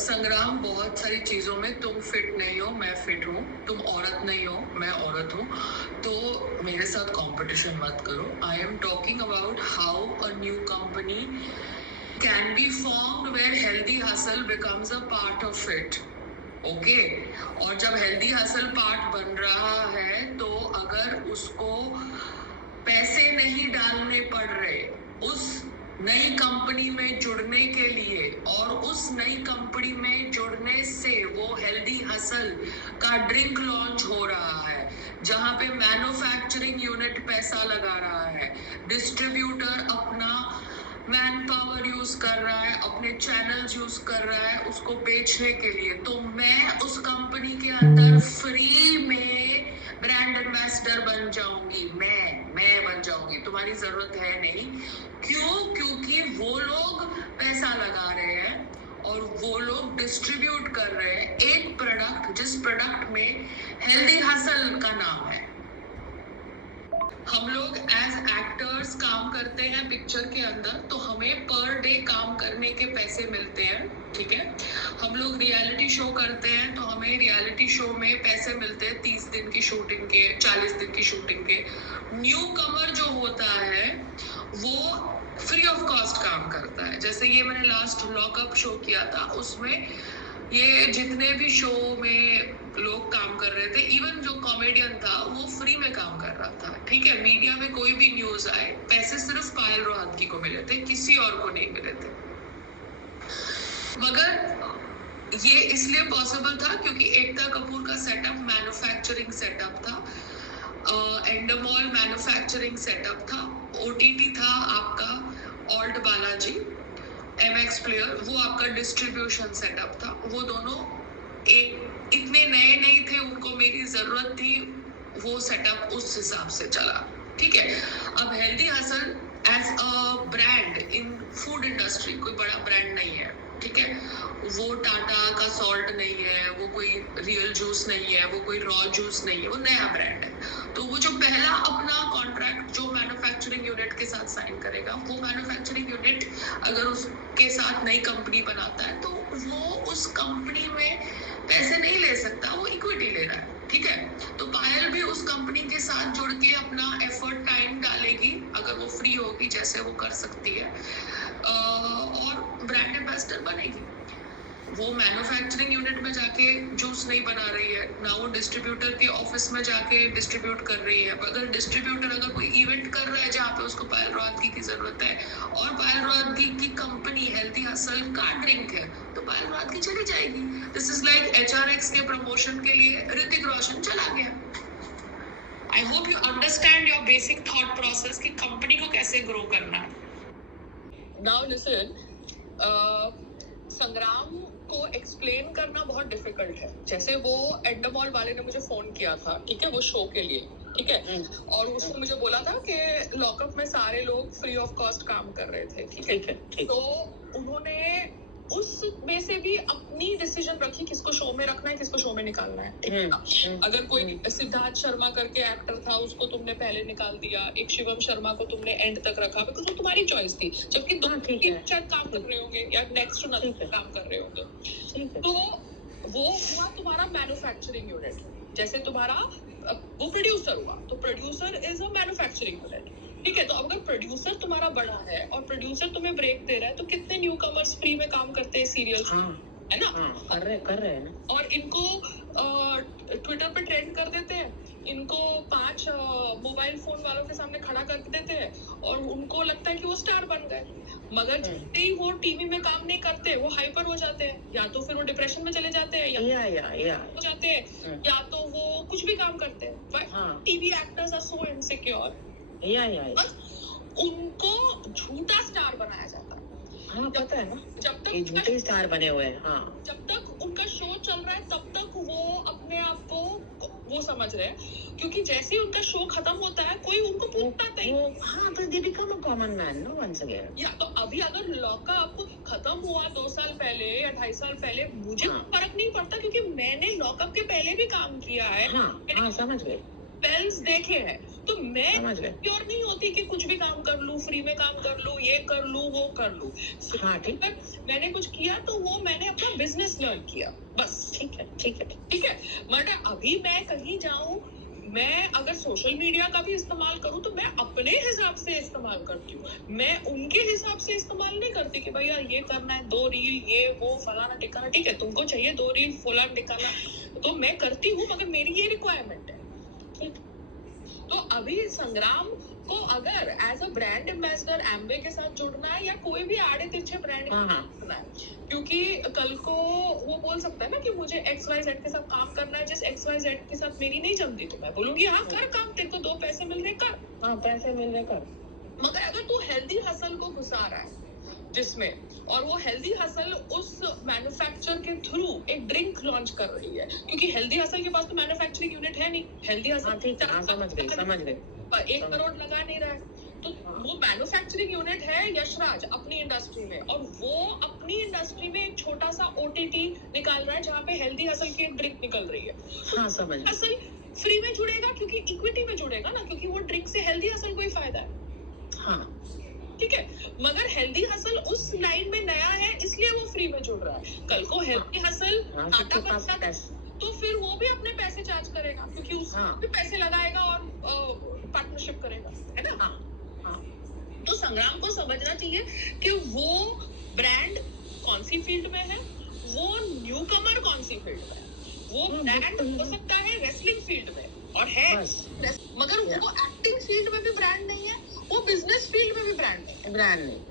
संग्राम, बहुत सारी चीज़ों में तुम फिट नहीं हो, मैं फिट हूँ। तुम औरत नहीं हो, मैं औरत हूँ। तो मेरे साथ कंपटीशन मत करो। I am talking about how a new company can be formed where healthy hustle becomes a part of it. Okay, और जब हेल्दी हसल पार्ट बन रहा है तो अगर उसको पैसे नहीं डालने पड़ रहे उस नई कंपनी में जुड़ने के लिए, और उस नई कंपनी में जुड़ने से वो हेल्दी हसल का ड्रिंक लॉन्च हो रहा है, जहां पे मैन्युफैक्चरिंग यूनिट पैसा लगा रहा है, डिस्ट्रीब्यूटर अपना मैन पावर यूज कर रहा है, अपने चैनल्स यूज कर रहा है उसको बेचने के लिए, तो मैं उस कंपनी के अंदर फ्री में ब्रांड एम्बेसडर बन जाऊंगी। मैं बन जाऊंगी, तुम्हारी जरूरत है नहीं। क्यों? क्योंकि वो लोग पैसा लगा रहे हैं और वो लोग डिस्ट्रीब्यूट कर रहे हैं एक प्रोडक्ट, जिस प्रोडक्ट में हेल्दी हसल का नाम है। हम लोग एज एक्टर्स काम करते हैं पिक्चर के अंदर, तो हमें पर डे काम करने के पैसे मिलते हैं, ठीक है। हम लोग रियलिटी शो करते हैं तो हमें रियलिटी शो में पैसे मिलते हैं 30 दिन की शूटिंग के, 40 दिन की शूटिंग के। न्यू कमर जो होता है वो फ्री ऑफ कॉस्ट काम करता है। जैसे ये मैंने लास्ट लॉकअप शो किया था, उसमें ये जितने भी शो में लोग काम कर रहे थे, इवन जो कॉमेडियन था वो फ्री में काम कर रहा था, ठीक है। मीडिया में कोई भी न्यूज आए, पैसे सिर्फ पायल रोहतगी को मिले थे, किसी और को नहीं मिले थे। मगर ये इसलिए पॉसिबल था क्योंकि एकता कपूर का सेटअप मैन्युफैक्चरिंग सेटअप था, एंडमॉल मैन्युफैक्चरिंग सेटअप था, ओटीटी था आपका ऑल्ट बालाजी, एमएक्स प्लेयर वो आपका डिस्ट्रीब्यूशन सेटअप था। वो दोनों एक इतने नए नहीं थे, उनको मेरी जरूरत थी, वो सेटअप उस हिसाब से चला, ठीक है। अब healthy hustle as a brand in food industry कोई बड़ा ब्रांड नहीं है, ठीक है। वो टाटा का सॉल्ट नहीं है, वो कोई रियल जूस नहीं है, वो कोई रॉ जूस नहीं है, वो नया ब्रांड है। तो वो जो पहला अपना कॉन्ट्रैक्ट जो मैन्युफैक्चरिंग यूनिट के साथ साइन करेगा, वो मैन्युफैक्चरिंग यूनिट अगर उसके साथ नई कंपनी बनाता है तो वो उस कंपनी में पैसे नहीं ले सकता, वो इक्विटी ले रहा है, ठीक है। तो पायल भी उस कंपनी के साथ जुड़ के अपना एफर्ट टाइम डालेगी अगर वो फ्री होगी, जैसे वो कर सकती है, और ब्रांड एम्बेसडर बनेगी। वो मैन्युफैक्चरिंग यूनिट में जाके जूस नहीं बना रही है ना, वो डिस्ट्रीब्यूटर के ऑफिस में जाके डिस्ट्रीब्यूट कर रही है। अगर डिस्ट्रीब्यूटर अगर कोई इवेंट कर रहा है जहाँ पे उसको पायल रोहतगी की जरूरत है और पायल रोहतगी की कंपनी हेल्दी हसल का ड्रिंक है, तो पायल रोहतगी चली जाएगी। दिस इज लाइक HRX के प्रमोशन के लिए ऋतिक रोशन चला गया। I hope you understand your basic thought process कि कंपनी को कैसे ग्रो करना है। नाउ लिसन, संग्राम को एक्सप्लेन करना बहुत डिफिकल्ट है। जैसे वो एंडमॉल वाले ने मुझे फोन किया था, ठीक है, वो शो के लिए, ठीक है, और उसने मुझे बोला था कि लॉकअप में सारे लोग फ्री ऑफ कॉस्ट काम कर रहे थे, ठीक है। तो उन्होंने उसमें से भी अपनी डिसीजन रखी किसको शो में रखना है, किसको शो में निकालना है। अगर कोई सिद्धार्थ शर्मा करके एक्टर था, उसको तुमने पहले निकाल दिया, एक शिवम शर्मा को तुमने एंड तक रखा, बिकॉज वो तुम्हारी चॉइस थी, जबकि तुम शायद काम कर रहे होंगे या नेक्स्ट टू नथिंग काम कर रहे होंगे। तो वो हुआ तुम्हारा मैन्युफैक्चरिंग यूनिट। जैसे तुम्हारा वो प्रोड्यूसर हुआ, तो producer is a manufacturing unit, ठीक है। तो अब अगर प्रोड्यूसर तुम्हारा बड़ा है और प्रोड्यूसर तुम्हें ब्रेक दे रहा है, तो कितने न्यू कमर्स फ्री में काम करते हैं सीरियल, है ना? कर रहे हैं ना। और इनको ट्विटर पे ट्रेंड कर देते हैं, इनको 5 मोबाइल फोन वालों के सामने खड़ा कर देते हैं और उनको लगता है कि वो स्टार बन गए। मगर जितने ही वो टीवी में काम नहीं करते, वो हाइपर हो जाते हैं, या तो फिर वो डिप्रेशन में चले जाते हैं, या हो जाते हैं, या तो वो कुछ भी काम करते हैं। TV actors are so insecure, उनको झूठा स्टार बनाया जाता है। हाँ, पता है ना, जब तक झूठे स्टार बने हुए हैं। हाँ, जब तक उनका शो चल रहा है तब तक वो अपने आप को वो समझ रहे हैं, क्योंकि जैसे ही उनका शो खत्म होता है कोई उनको पूछता नहीं। हाँ, तो they become a common man no once again. या तो अभी अगर लॉकअप खत्म हुआ 2 साल पहले या 2.5 साल पहले, मुझे फर्क नहीं पड़ता, क्योंकि मैंने लॉकअप के पहले भी काम किया है। हाँ, समझ गए, पेल्स देखे हैं। तो मैं समझ गए। प्योर नहीं होती कि कुछ भी काम कर लूं, फ्री में काम कर लूं, ये कर लूं, वो कर लूं। हाँ ठीक है, मैंने कुछ किया तो वो मैंने अपना बिजनेस लर्न किया, बस। ठीक है, ठीक है, ठीक है। मतलब अभी मैं कहीं जाऊं, मैं अगर सोशल मीडिया का भी इस्तेमाल करूं तो मैं अपने हिसाब से इस्तेमाल करती हूँ। मैं उनके हिसाब से इस्तेमाल नहीं करती कि भैया ये करना है, 2 रील, ये वो फलाना टिकाना। ठीक है, तुमको चाहिए 2 रील फलाना टिकाना, तो मैं करती हूँ, मगर मेरी ये रिक्वायरमेंट है। ठीक। तो अभी संग्राम को अगर एज अ ब्रांड एम्बेसडर एम्बे के साथ जुड़ना है या कोई भी आड़े तिरछे ब्रांड करना है, क्योंकि कल को वो बोल सकता है ना कि मुझे XYZ के साथ काम करना है, जिस XYZ के साथ मेरी नहीं जमती, तो मैं बोलूंगी हाँ कर काम, तेरे को 2 पैसे मिल रहे कर। हाँ पैसे मिल रहे कर। मगर अगर तू हेल्दी हसल को घुसा रहा है जिसमें, और वो हेल्दी हसल उस मैन्युफैक्चर के थ्रू एक ड्रिंक लॉन्च कर रही है, क्योंकि हेल्दी हसल के पास तो मैन्युफैक्चरिंग यूनिट है नहीं। हेल्दी हसल समझ गए 1 करोड़ लगा नहीं रहा है, तो वो मैन्युफैक्चरिंग यूनिट है यशराज अपनी इंडस्ट्री में, और वो अपनी इंडस्ट्री में एक छोटा सा OTT निकाल रहा है जहाँ पे हेल्दी हसल की एक ड्रिंक निकल रही है। हाँ समझ गए। हसल फ्री में जुड़ेगा क्योंकि इक्विटी में जुड़ेगा ना, क्योंकि वो ड्रिंक से हेल्दी हसल को ही फायदा है। हाँ ठीक है, मगर हेल्दी हसल उस लाइन में नया है इसलिए वो फ्री में जुड़ रहा है। कल को हेल्दी हसल आटा बनता तो फिर वो भी अपने पैसे चार्ज करेगा, क्योंकि उसमें भी पैसे लगाएगा और पार्टनरशिप करेगा, है ना। तो संग्राम को समझना चाहिए कि वो ब्रांड कौन सी फील्ड में है, वो न्यूकमर कौन सी फील्ड में है। वो ब्रांड हो सकता है रेसलिंग फील्ड में और है, मगर वो एक्टिंग फील्ड में भी ब्रांड नहीं है, वो बिजनेस फील्ड में भी ब्रांड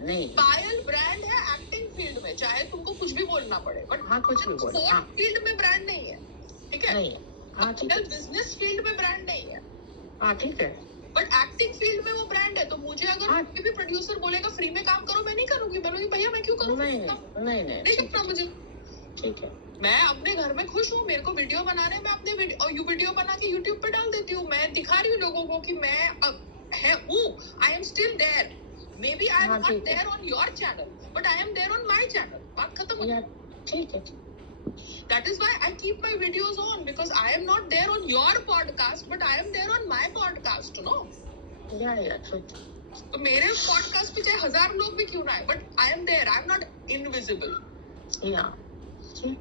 नहीं। पायल ब्रांड है एक्टिंग फील्ड में, चाहे तुमको कुछ भी बोलना पड़े, बट कुछ भी बोलो, फील्ड में ब्रांड नहीं है। ठीक है, बिजनेस फील्ड में ब्रांड नहीं है। हाँ ठीक है, बट एक्टिंग फील्ड में वो ब्रांड है। तो मुझे अगर कोई भी प्रोड्यूसर बोलेगा फ्री में काम करो, मैं नहीं करूंगी। बोलूंगी भैया मैं क्यों करूँ, नहीं करना मुझे। ठीक है, मैं अपने घर में खुश हूँ, मेरे को वीडियो बनाने में अपने वीडियो बना के यूट्यूब पे डाल देती हूँ। मैं दिखा रही हूँ लोगों को कि मैं हूँ, I am still there. Maybe I am not there on your channel, but I am there on my channel. बात खत्म हो गई। ठीक है, that is why I keep my videos on, because I am not there on your podcast, but I am there on my podcast, no? तो मेरे podcast पे चाहे 1000 लोग भी क्यों ना आए, but I am there, I am not invisible.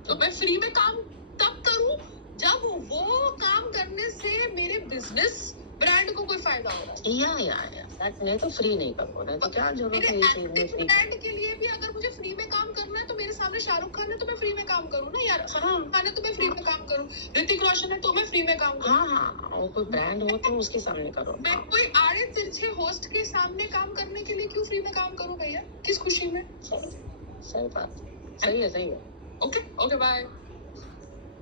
तो मैं फ्री में काम तब करूं जब वो काम करने से मेरे बिजनेस ब्रांड को कोई फायदा हो रहा है। नहीं तो फ्री नहीं करो ना, तो क्या जरूरत है इस चीज में। ब्रांड के लिए भी अगर मुझे फ्री में काम करना है तो मेरे सामने शाहरुख खान है तो मैं फ्री में काम करूँ ना यार। सलमान खान है तो मैं फ्री में काम करूँ, ऋतिक रोशन है तो मैं फ्री में काम करूँ। हाँ, कोई ब्रांड हो तो उसके सामने करो। मैं कोई आड़े तिरछे होस्ट के सामने काम करने के लिए क्यों फ्री में काम करूँ भैया, किस खुशी में। सही बात, सही है। Okay bye.